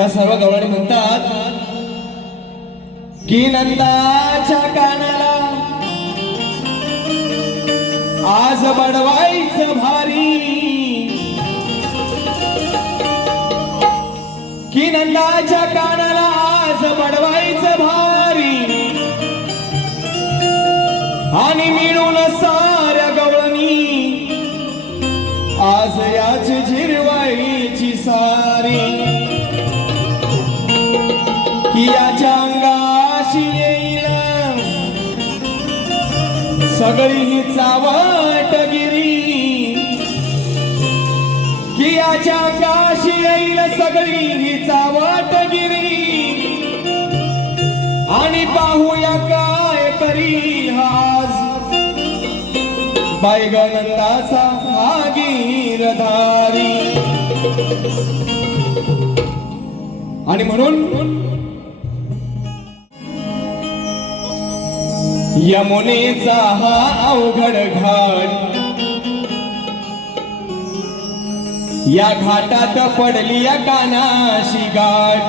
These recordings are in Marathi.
या सर्व गवळणी म्हणतात की नंदाच्या कानाला आज बडवायचं भारी, की नंदाच्या कानाला आज बडवायचं भारी, आणि मिळून साऱ्या गवळणी आज याची झिरवायची सारी, की याच्या अंगाशी येईल सगळी ही चावटगिरी, की याच्या अंगाशी येईल सगळी ही चावटगिरी, आणि पाहूया काय करील आज बायगनंदाचा भागीरधारी. आणि म्हणून यमुनेचा हा अवघड घाट, या घाटात पडली या कानाशी गाठ.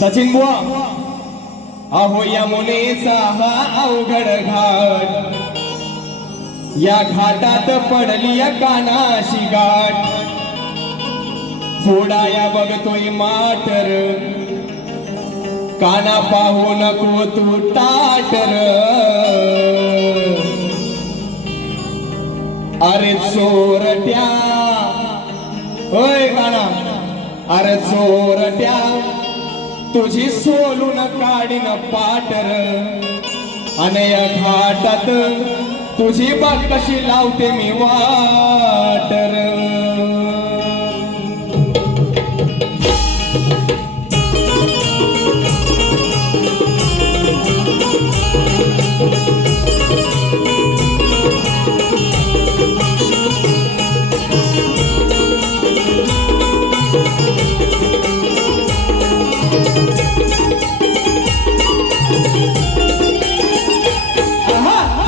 सचिन बुवा, अहो यमुनेचा हा अवघड घाट, या घाटात पडली या कानाशी गाठ. फोडाया बघतोय माटर, काना पाहू नको तू ताटर. अरे चोरट्या, होय काना, अरे चोरट्या तुझी सोलून काढीन पाटर, आणि या घाटात तुझी बाग कशी लावते मी वाटर.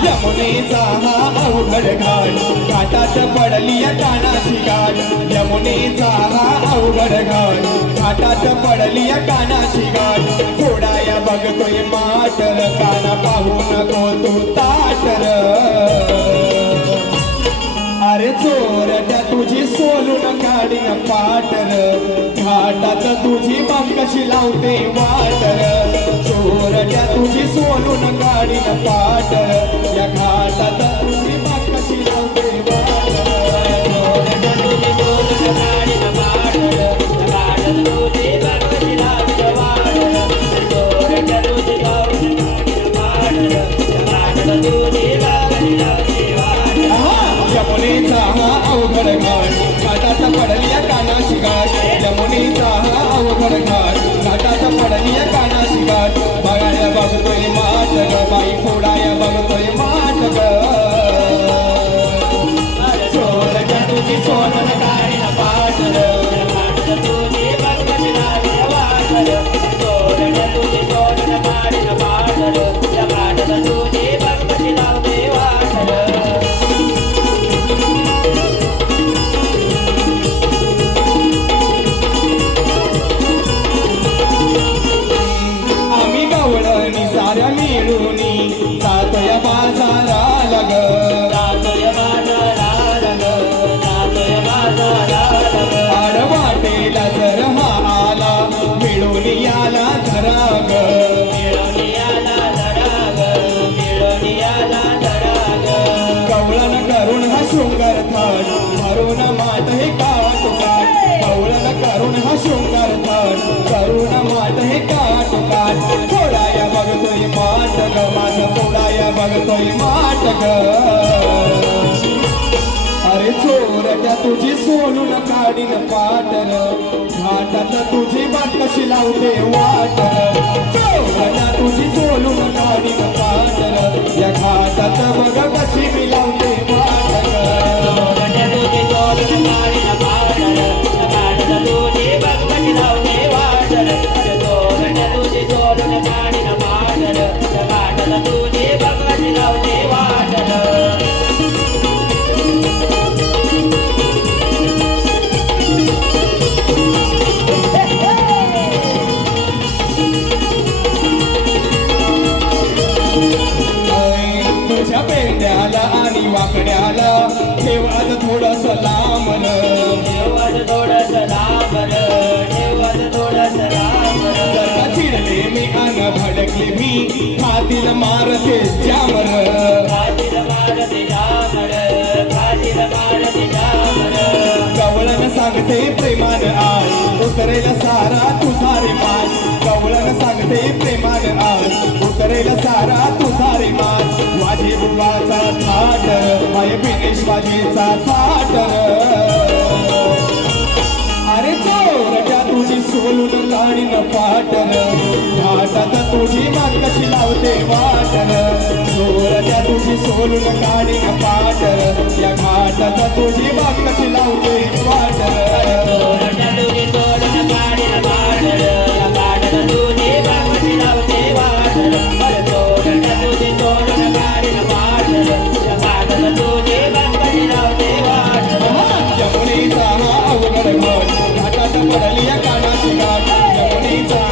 यमुनेचा हा अवघड घाट, घाटात पडली या कानाशी गाठ. यमुनेचा हा अवघड घाट, घाटात पडली या कानाशी गाठ. फोडाया बघतोय माटर, काना पाहू नको तू ताटर. अरे चोरट्या तुझी सोलून काढीन पाटर, घाटात तुझी बाग कशी लावते वाटर. चोरट्या तुझी सोलून काढीन पाटर, या घाटात तुझी बाग कशी लावते वाटर. चोरट्या तुझी सोलून काढीन पाटर, या घाटात तुझी बाग कशी लावते वाटर. चोरट्या तुझी सोलून काढीन पाटर, या घाटात तुझी बाग कशी लावते वाटर. यमुनेचा हा अवघड घाट, घाटात पडली या कानाशी गाठ. यमुनेचा हा अवघड घाट, घाटात पडली या कानाशी गाठ. बघाया बघतोय माट ग बाई, फोडाया बघतोय माट ग. चोरट्या तुझी सोनं काढीन पाटर, घाटात तुझी बाग कशी लावते वाटर. चोरट्या तुझी सोनं काढीन पाटर, या घाटात तुझी बाग कशी लावते वाटर. साऱ्या मिळूनी जातोय बाजाराला ग, जातोय बाजाराला ग, जातोय बाजाराला ग. आडवाटेला जर हा आला, मिळून याला धरा ग, मिळून याला धरा ग, मिळून याला धरा ग. कवळण करून हा शृंगार थाट, भरून माट हे काटोकाट. कवळण करून हा शृंगार थाट, करून माट हे काटोकाट. फोडाया बघतोय माट ग माझं, फोडाया बघतोय माट ग. अरे चोरट्या तुझी सोलून काढीन पाटर, घाटात तुझी बाग कशी लावते वाटर. चोरट्या तुझी सोलून काढीन पाटर, या घाटात बघ कशी मी लावते वाटर. चोरट्या तुझी सोलून काढीन पाटर, घाटात तुझी बाग कशी लावते वाटर. चोरट्या तुझी सोलून काढीन पाटर, घाटात तुझी बाग कशी लावते वाटर. भडकले मी खातील मारते जामर कवळण सांगते प्रेमान आज उतरेल सारा तुझा रे मान कवळण सांगते प्रेमान आज उतरेल सारा तुझा रे मान वाजे बुवाचा थाट माय बिनेश वाजेचा थाट अरे चोरट्या तुझी सोलून काढीन पाटर घाटात तुझी मान कशी लावते वाटर चोरट्या तुझी सोलून काढीन पाटर या घाटात तुझी मान कशी लावते वाटर यमुनेचा हा अवघड घाट घाटात पडली या कानाची गाठ यमुनेचा